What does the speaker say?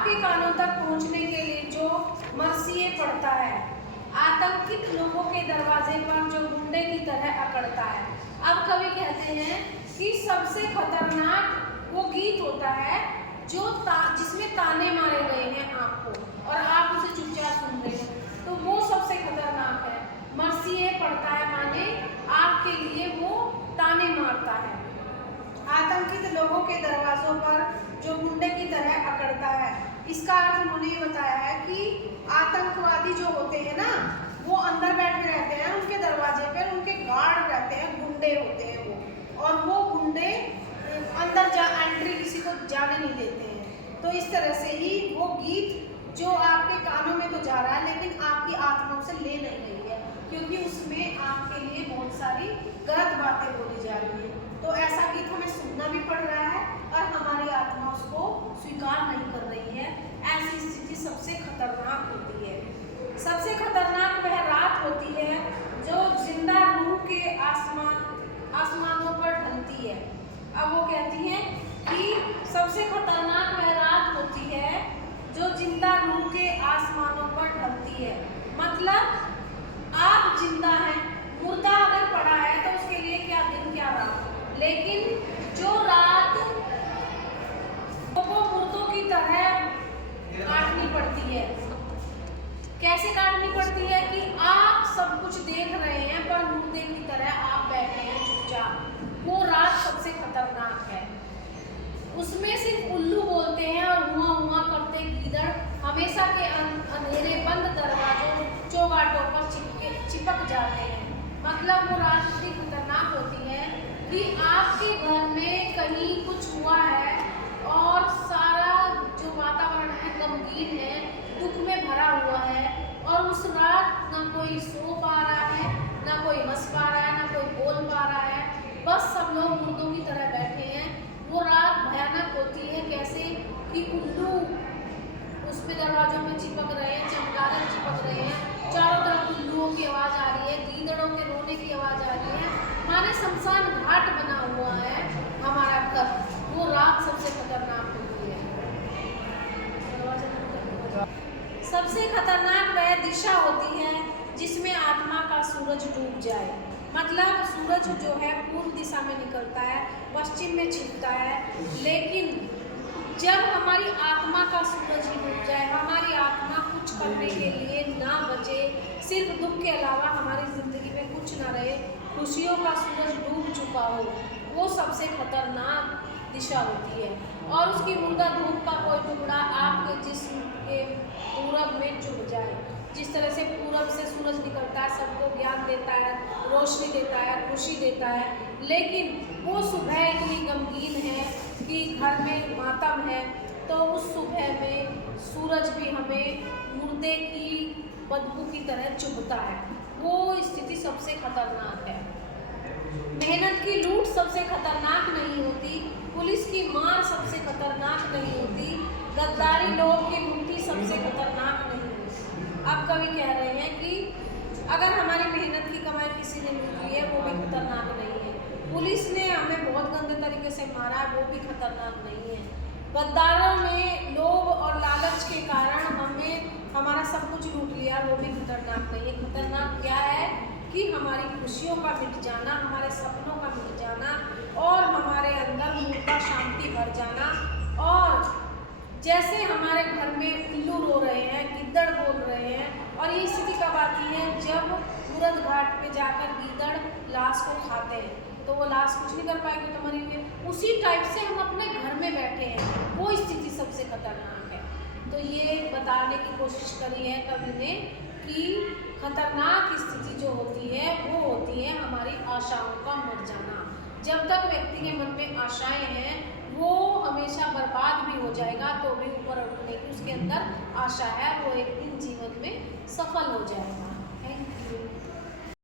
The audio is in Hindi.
आपके कानों तक पहुंचने के लिए जो मरसिए पढ़ता है, आतंकित लोगों के दरवाजे पर जो गुंडे की तरह अकड़ता है। अब कवि कहते हैं कि सबसे खतरनाक वो गीत होता है जो जिसमें ताने मारे गए हैं आपको और आप उसे चुपचाप सुन रहे हैं, तो वो सबसे खतरनाक है। मरसिए पढ़ता है माने आपके लिए वो ताने मारता है। आतंकित लोगों के दरवाजों पर जो गुंडे की तरह अकड़ता है, इसका अर्थ उन्होंने ये बताया है कि आतंकवादी जो होते हैं ना, वो अंदर बैठे रहते हैं, उनके दरवाजे पर उनके गार्ड रहते हैं, गुंडे होते हैं वो, और वो गुंडे अंदर एंट्री किसी को जाने नहीं देते हैं। तो इस तरह से ही वो गीत जो आपके कानों में तो जा रहा है लेकिन आपकी आत्मा से ले नहीं रही है, क्योंकि उसमें आपके लिए बहुत सारी गलत बातें बोली जा रही है। तो ऐसा गीत हमें सुनना भी पड़ रहा है और हमारी आत्मा उसको स्वीकार नहीं कर रही है। ऐसी स्थिति सबसे खतरनाक होती है। सबसे खतरनाक वह रात होती है जो जिंदा रूह के आसमानों पर ढलती है। अब वो कहती है कि सबसे खतरनाक वह रात होती है जो जिंदा रूह के आसमानों पर ढलती है। मतलब आप जिंदा हैं, मुर्दा अगर पड़ा है तो उसके लिए क्या दिन क्या रात, लेकिन जो रात वो मुर्दों की तरह काटनी पड़ती है। कैसे काटनी पड़ती है कि आप सब कुछ देख रहे हैं पर मुर्दे की तरह आप बैठे हैं चुपचाप। वो रात सबसे खतरनाक है। उसमें सिर्फ उल्लू बोलते हैं और हुआ हुआ करते गीदड़ हमेशा के अंधेरे बंद दरवाजों चौगाटों पर चिपक जाते हैं। मतलब वो रात इतनी खतरनाक होती है कि आपके घर में कहीं कुछ हुआ है और सारा जो वातावरण है गमगीन है, दुख में भरा हुआ है, और उस रात ना कोई सो पा रहा है, ना कोई हंस पा रहा है, ना कोई बोल पा रहा है, बस सब लोग मुर्दों की तरह बैठे हैं। वो रात भयानक होती है। कैसे कि उल्लू उस पे दरवाजों में चिपक रहे हैं, चमगादड़ चिपक रहे हैं, चारों तरफ उल्लुओं की आवाज़ आ रही है, गीदड़ों के रोने की आवाज़ आ रही है, माने शमशान घाट बना हुआ है हमारा घर। वो रात सबसे खतरनाक होती है। सबसे खतरनाक वह दिशा होती है जिसमें आत्मा का सूरज डूब जाए। मतलब सूरज जो है पूर्व दिशा में निकलता है, पश्चिम में छिपता है, लेकिन जब हमारी आत्मा का सूरज ही डूब जाए, हमारी आत्मा कुछ करने के लिए ना बचे, सिर्फ दुख के अलावा हमारी ज़िंदगी में कुछ ना रहे, खुशियों का सूरज डूब चुका हो, वो सबसे खतरनाक दिशा होती है। और उसकी मुर्दा धूप का कोई टुकड़ा आपके जिस्म के पूरब में चुभ जाए। जिस तरह से पूरब से सूरज निकलता है, सबको ज्ञान देता है, रोशनी देता है, खुशी देता है, लेकिन वो सुबह इतनी गमगीन है कि घर में मातम है, तो उस सुबह में सूरज भी हमें मुर्दे की बदबू की तरह चुभता है। वो स्थिति सबसे खतरनाक है। मेहनत की लूट सबसे खतरनाक नहीं होती, पुलिस की मार सबसे खतरनाक नहीं होती, गद्दारी लोग की मुट्ठी सबसे खतरनाक नहीं होती। अब कवि कह रहे हैं कि अगर हमारी मेहनत की कमाई किसी ने लूट ली है वो भी खतरनाक नहीं है, पुलिस ने हमें बहुत गंदे तरीके से मारा है वो भी खतरनाक नहीं है, गद्दारों ने लोभ और लालच के कारण हमें हमारा सब कुछ लूट लिया वो भी खतरनाक नहीं है। खतरनाक क्या है कि हमारी खुशियों का मिट जाना, हमारे सपनों का मिट जाना और हमारे अंदर मुर्दा शांति भर जाना। और जैसे हमारे घर में उल्लू रो रहे हैं, गिद्दड़ बोल रहे हैं, और ये स्थिति कब आती है जब मुर्द घाट पे जाकर गीदड़ लाश को खाते हैं, तो वो लाश कुछ नहीं कर पाएगी तो मरी हुई। उसी टाइप से हम अपने घर में बैठे हैं, वो स्थिति सबसे खतरनाक है। तो ये बताने की कोशिश करी है कवि ने कि खतरनाक स्थिति जो होती है वो होती है हमारी आशाओं का मर जाना। जब तक व्यक्ति के मन में आशाएं हैं वो हमेशा बर्बाद भी हो जाएगा तो भी ऊपर उठने की उसके अंदर आशा है, वो एक दिन जीवन में सफल हो जाएगा।